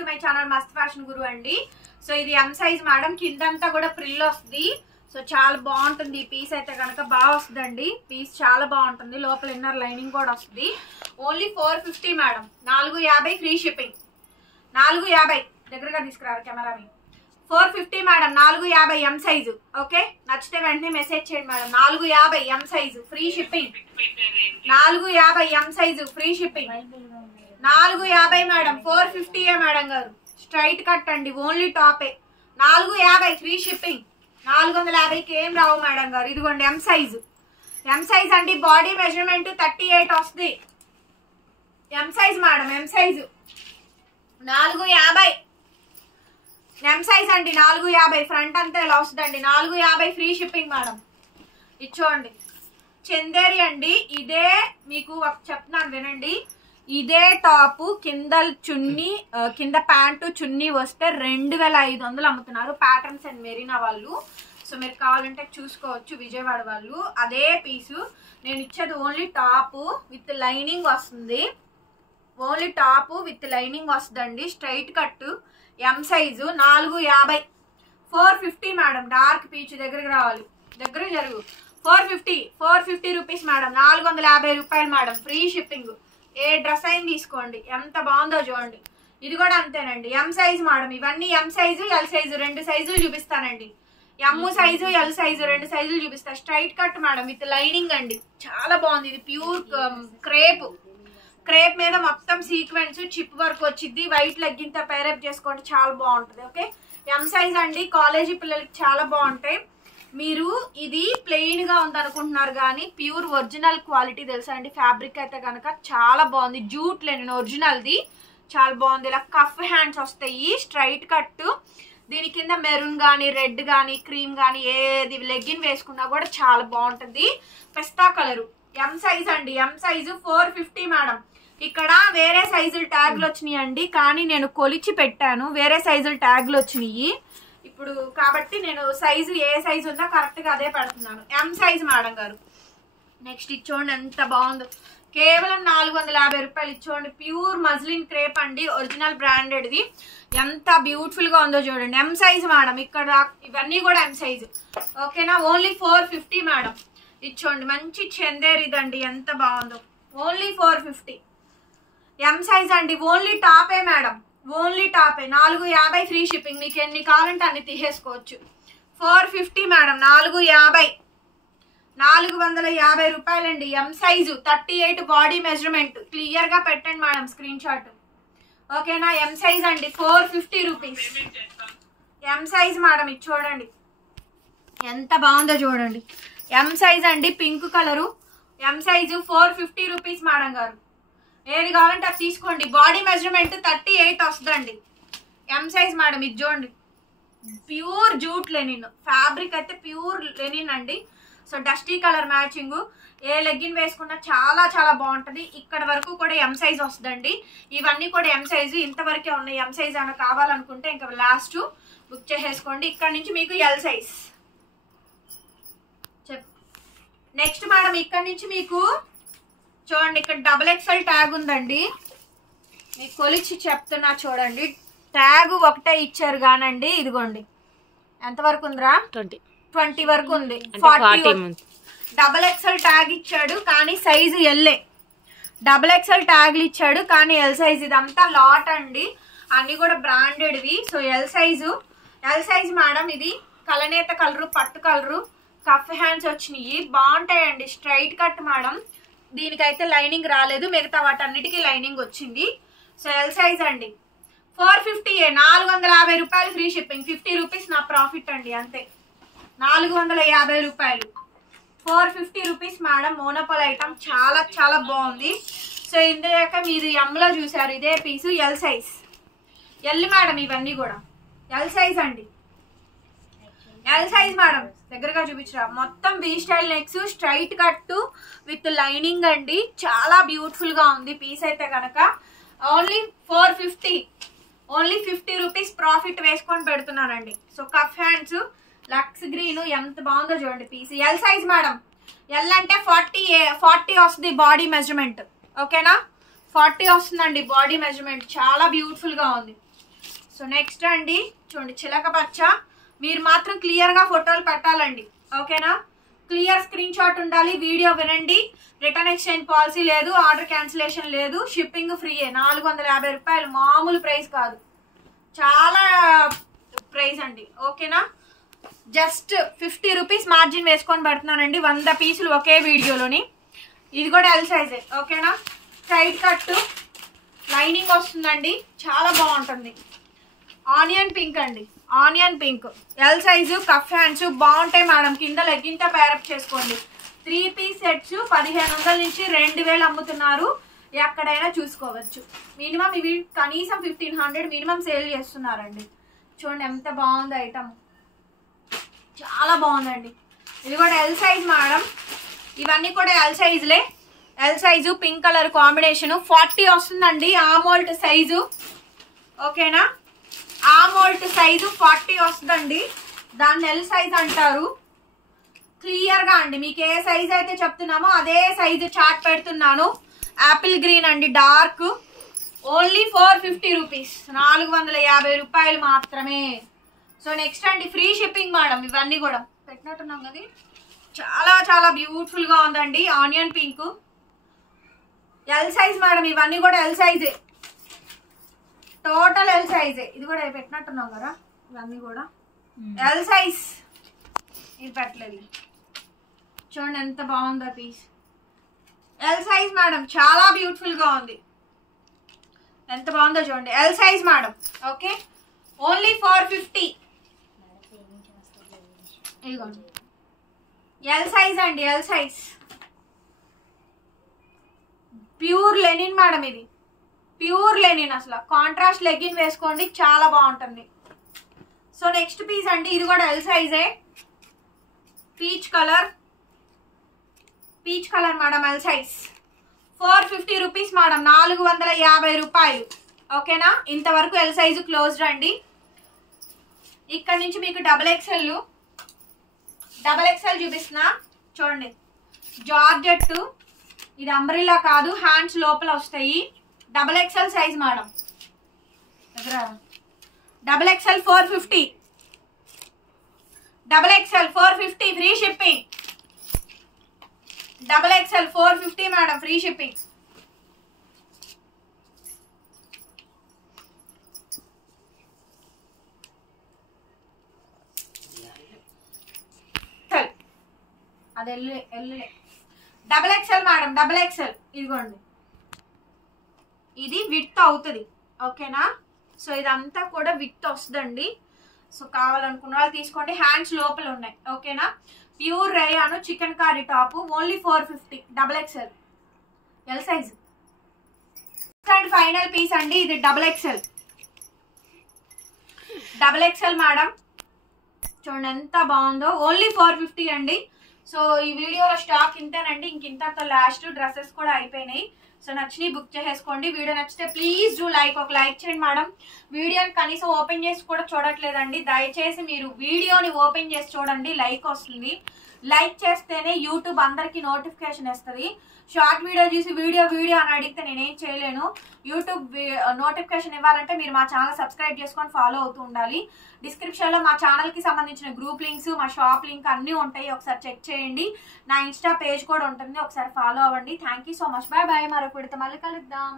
To my channel మస్త్ fashion గురు అండి. So ఇది ఎం సైజ్ మేడం, కిందంతా కూడా ప్రిల్ వస్తుంది. సో చాలా బాగుంటుంది ఈ పీస్ అయితే కనుక, బాగా వస్తుందండి పీస్, చాలా బాగుంటుంది. లోపల ఇన్నర్ లైనింగ్ కూడా వస్తుంది. Only 450 madam, 450 free shipping. 450 దగ్గరగా తీసుకురారు కెమెరాని. 450 మేడం, 450 ఎం సైజు. ఓకే, నచ్చితే వెంటనే మెసేజ్ చేయండి madam. 450 M size free shipping. 450 M size free shipping. 450 madam, 450 madam గారు. స్ట్రైట్ కట్ అండి, ఓన్లీ టాపే. 450 ఫ్రీ షిప్పింగ్. 450కి ఏం రావు మేడం గారు. ఇదిగోండి ఎం సైజు. ఎం సైజ్ అండి, బాడీ మెజర్మెంట్ 38 వస్తుంది. M size madam, M size 450. M size అండి 450. ఫ్రంట్ అంతా ఇలా వస్తుందండి. 450 ఫ్రీ షిప్పింగ్ మేడం. ఇచ్చోండి చందేరి అండి. ఇదే మీకు చెప్తున్నాను వినండి. ఇదే టాప్ కింద చున్నీ, కింద ప్యాంటు చున్నీ వస్తే 2500 అమ్ముతున్నారు ప్యాటర్న్స్ అండ్ మెరీనా వాళ్ళు. సో మీరు కావాలంటే చూసుకోవచ్చు, విజయవాడ వాళ్ళు. అదే పీసు నేను ఇచ్చేది ఓన్లీ టాప్ విత్ లైనింగ్ వస్తుంది. ఓన్లీ టాప్ విత్ లైనింగ్ వస్తుందండి. స్ట్రైట్ కట్ ఎం సైజు 450. 450 మేడం. డార్క్ పీచ్ దగ్గరికి రావాలి, దగ్గర జరుగు. 450 రూపీస్ మేడం. 450 రూపాయలు మేడం, ఫ్రీ షిప్పింగ్. ఏ డ్రెస్ అయినా తీసుకోండి, ఎంత బాగుందో చూడండి. ఇది కూడా అంతేనండి. M size madam. ఇవన్నీ ఎం సైజు, ఎల్ సైజు, 2 సైజులు చూపిస్తానండి. ఎమ్ సైజు, ఎల్ సైజు, 2 సైజులు చూపిస్తా. Straight cut madam with lining అండి, చాలా బాగుంది. ఇది ప్యూర్ క్రేప్ మీద మొత్తం సీక్వెన్స్ చిప్ వర్క్ వచ్చింది. వైట్ లెగ్గిన్తో పేరప్ చేసుకోండి, చాలా బాగుంటుంది. ఓకే, ఎం సైజ్ అండి. కాలేజీ పిల్లలకి చాలా బాగుంటాయి. మీరు ఇది ప్లెయిన్ గా ఉంది అనుకుంటున్నారు కానీ ప్యూర్ ఒరిజినల్ క్వాలిటీ తెలుసా అండి. ఫ్యాబ్రిక్ అయితే కనుక చాలా బాగుంది. జూట్ లెనిన్ ఒరిజినల్ది, చాలా బాగుంది. ఇలా కఫ్ హ్యాండ్స్ వస్తాయి, స్ట్రైట్ కట్. దీని కింద మెరూన్ కానీ, రెడ్ కానీ, క్రీమ్ కానీ ఏది లెగ్గిన్ వేసుకున్నా కూడా చాలా బాగుంటుంది. పిస్తా కలరు. ఎం సైజ్ అండి. ఎం సైజు 450 మేడం. ఇక్కడ వేరే సైజులు ట్యాగ్లు వచ్చినాయి అండి, కానీ నేను కొలిచి పెట్టాను. వేరే సైజులు ట్యాగ్లు వచ్చినాయి ఇప్పుడు, కాబట్టి నేను సైజు ఏ సైజు ఉందో కరెక్ట్ గా అదే పెడుతున్నాను. ఎం సైజ్ మేడం గారు. నెక్స్ట్ ఇచ్చోండి ఎంత బాగుందో, కేవలం 450 రూపాయలు. ఇచ్చోండి ప్యూర్ మజ్లిన్ క్రేప్ అండి, ఒరిజినల్ బ్రాండెడ్ది. ఎంత బ్యూటిఫుల్ గా ఉందో చూడండి. M size madam. ఇక్కడ ఇవన్నీ కూడా ఎం సైజు. ఓకేనా, ఓన్లీ 450 మేడం. ఇచ్చోండి మంచి చందేరిదండి, ఎంత బాగుందో. ఓన్లీ 450 ఎం సైజ్ అండి. ఓన్లీ టాపే మేడం, ఓన్లీ టాపే. 450 ఫ్రీ షిప్పింగ్. మీకు ఎన్ని కావాలంటే అన్ని తీసేసుకోవచ్చు. 450 మేడం, 450. 450 రూపాయలండి. M size 38 body measurement. Clear గా పెట్టండి మేడం స్క్రీన్ షాట్. ఓకేనా, ఎం సైజ్ అండి 450 రూపీస్. ఎం సైజ్ మేడం. ఇది చూడండి ఎంత బాగుందో చూడండి. ఎం సైజ్ అండి, pink colour. M size 450 rupees madam గారు. ఏది కావాలంటే అది తీసుకోండి. బాడీ మెజర్మెంట్ 38 వస్తుందండి. M size madam. ఇది చూడండి ప్యూర్ జూట్ లెనిన్. ఫ్యాబ్రిక్ అయితే ప్యూర్ లెనిన్ అండి. So dusty colour matching. ఏ లెగ్గిన్ వేసుకున్నా చాలా చాలా బాగుంటుంది. ఇక్కడ వరకు కూడా ఎం సైజ్ వస్తుందండి. ఇవన్నీ కూడా ఎం సైజు. ఇంతవరకే ఉన్నాయి. ఎం సైజ్ ఏమైనా కావాలనుకుంటే ఇంకా లాస్ట్ బుక్ చేసేసుకోండి. ఇక్కడ నుంచి మీకు ఎల్ సైజ్. నెక్స్ట్ మేడం, ఇక్కడ నుంచి మీకు చూడండి, ఇక్కడ XXL ట్యాగ్ ఉందండి. మీకు కొలిచి చెప్తున్నా చూడండి. ట్యాగ్ ఒకటే ఇచ్చారు కానండి, ఇదిగోండి ఎంతవరకు ఉందిరా, 20 వరకు ఉంది. 40 XXL ట్యాగ్ ఇచ్చాడు కానీ సైజు ఎల్లే. XXL ట్యాగ్లు ఇచ్చాడు కానీ ఎల్ సైజ్. ఇదంతా లాట్ అండి, అన్ని కూడా బ్రాండెడ్వి. So L size madam. ఇది కలనేత కలరు, పట్టు కలరు, కఫ్ హ్యాండ్స్ వచ్చినాయి, బాగుంటాయండి. Straight cut madam. దీనికైతే లైనింగ్ రాలేదు, మిగతా వాటన్నిటికీ లైనింగ్ వచ్చింది. సో ఎల్ సైజ్ అండి. 450. 450 రూపాయలు ఫ్రీ షిప్పింగ్. 50 రూపీస్ నా ప్రాఫిట్ అండి, అంతే. 450 రూపాయలు. 450 రూపీస్ మేడం. మోనోపోల్ ఐటమ్ చాలా చాలా బాగుంది. సో ఇందాక మీరు ఎమ్లో చూసారు, ఇదే piece L size. L madam. ఇవన్నీ కూడా ఎల్ సైజ్ అండి. L size madam. దగ్గరగా చూపించరా. మొత్తం V style necks, straight cut with lining అండి. చాలా బ్యూటిఫుల్ గా ఉంది పీస్ అయితే కనుక. ఓన్లీ 450. ఓన్లీ 50 రూపీస్ ప్రాఫిట్ వేసుకొని పెడుతున్నానండి. So cuff hands, lux green, ఎంత బాగుందో చూడండి piece. L size madam. L అంటే 40 వస్తుంది బాడీ మెజర్మెంట్. ఓకేనా, 40 వస్తుందండి బాడీ మెజర్మెంట్. చాలా బ్యూటిఫుల్ గా ఉంది. సో నెక్స్ట్ అండి చూడండి చిలక పచ్చ. మీరు మాత్రం క్లియర్గా ఫోటోలు పెట్టాలండి, ఓకేనా? క్లియర్ స్క్రీన్ షాట్ ఉండాలి. వీడియో వినండి. రిటర్న్ ఎక్స్చేంజ్ పాలసీ లేదు, ఆర్డర్ క్యాన్సిలేషన్ లేదు, షిప్పింగ్ ఫ్రీయే. 450 రూపాయలు, మామూలు ప్రైస్ కాదు, చాలా ప్రైస్ అండి, ఓకేనా? జస్ట్ 50 రూపీస్ మార్జిన్ వేసుకొని పెడుతున్నానండి, 100 పీసులు ఒకే వీడియోలోని. ఇది కూడా ఎల్ సైజే, ఓకేనా? సైడ్ కట్ లైనింగ్ వస్తుందండి, చాలా బాగుంటుంది. ఆనియన్ పింక్ అండి, onion pink L size, cuff hands బాగుంటాయి మేడం. కింద లెగ్గింగ్తో ప్యారప్ చేసుకోండి. 3 పీస్ సెట్స్ 1500 నుంచి 2000 అమ్ముతున్నారు. ఎక్కడైనా చూసుకోవచ్చు. మినిమం ఇవి కనీసం 1500 మినిమం సేల్ చేస్తున్నారండి. చూడండి ఎంత బాగుంది ఐటమ్, చాలా బాగుందండి. ఇది కూడా ఎల్ సైజ్ మేడం. ఇవన్నీ కూడా ఎల్ సైజులే. L size pink colour combination 40 వస్తుందండి. ఆమోల్ట్ సైజు, ఓకేనా? ఆమోల్ట్ సైజు 40 వస్తుందండి. దాన్ని ఎల్ సైజ్ అంటారు. క్లియర్ గా అండి మీకు ఏ సైజ్ అయితే చెప్తున్నామో అదే సైజు చార్ట్ పెడుతున్నాను. యాపిల్ గ్రీన్ అండి, డార్క్. ఓన్లీ 450 రూపీస్, 450 రూపాయలు మాత్రమే. సో నెక్స్ట్ అండి ఫ్రీ షిప్పింగ్ మేడం. ఇవన్నీ కూడా పెట్టినట్టున్నాం కదా, చాలా చాలా బ్యూటిఫుల్ గా ఉందండి. Onion pink L size madam. ఇవన్నీ కూడా ఎల్ సైజే, టోటల్ ఎల్ సైజే. ఇది కూడా పెట్టినట్టున్నాం కదా, ఇవన్నీ కూడా ఎల్ సైజ్. ఇది పెట్టలేదు, చూడండి ఎంత బాగుందో పీస్. ఎల్ సైజ్ మేడం, చాలా బ్యూటిఫుల్ గా ఉంది. ఎంత బాగుందో చూడండి, L size madam. Okay, only 450. ఇదిగోండి ఎల్ సైజ్ అండి, L size. Pure linen madam, ఇది ప్యూర్ లెనిన్. అసలు కాంట్రాస్ట్ లెగ్గిన్ వేసుకోండి, చాలా బాగుంటుంది. సో నెక్స్ట్ పీస్ అండి, ఇది కూడా ఎల్ సైజే. Peach colour, peach colour madam, L size. 450 rupees madam, 450 రూపాయలు, ఓకేనా? ఇంతవరకు ఎల్ సైజు క్లోజ్డ్ అండి. ఇక్కడ నుంచి మీకు డబల్ ఎక్స్ఎల్ చూపిస్తున్నా చూడండి. జార్జెట్, ఇది అంబ్రిల్లా కాదు, హ్యాండ్స్ లోపల వస్తాయి. Double XL size madam. Double XL 450, double XL 450 free shipping. Double XL 450 madam, free shipping. అది double XL madam, double XL. ఇదిగోండి, ఇది విత్ అవుతుంది, ఓకేనా? సో ఇదంతా కూడా విత్ వస్తుందండి. సో కావాలనుకున్న వాళ్ళు తీసుకోండి. హ్యాండ్స్ లోపల ఉన్నాయి, ఓకేనా? Pure rayon chikankari top, only 450, double XL L size. And final piece అండి, ఇది double XL. Double XL madam, చూడండి ఎంత బాగుందో. ఓన్లీ 450 అండి. సో ఈ వీడియోలో స్టాక్ ఇంతేనండి, ఇంత లాస్ట్. డ్రెస్సెస్ కూడా అయిపోయినాయి. సో నచ్చిని బుక్ చేసేసుకోండి. వీడియో నచ్చితే ప్లీజ్ డూ లైక్, ఒక లైక్ చేయండి మేడం. వీడియోని కనీసం ఓపెన్ చేసి కూడా చూడట్లేదండి, దయచేసి మీరు వీడియోని ఓపెన్ చేసి చూడండి, లైక్ వస్తుంది. లైక్ చేస్తేనే యూట్యూబ్ అందరికీ నోటిఫికేషన్ ఇస్తుంది. షార్ట్ వీడియో చూసి వీడియో అని అడిగితే నేనేం చేయలేను. యూట్యూబ్ నోటిఫికేషన్ ఇవ్వాలంటే మీరు మా ఛానల్ సబ్స్క్రైబ్ చేసుకొని ఫాలో అవుతూ ఉండాలి. డిస్క్రిప్షన్లో మా ఛానల్కి సంబంధించిన గ్రూప్ లింక్స్, మా షాప్ లింక్ అన్నీ ఉంటాయి, ఒకసారి చెక్ చేయండి. నా ఇన్స్టా పేజ్ కూడా ఉంటుంది, ఒకసారి ఫాలో అవ్వండి. Thank you so much, bye bye. మరొక విడత మళ్ళీ కలుద్దాం.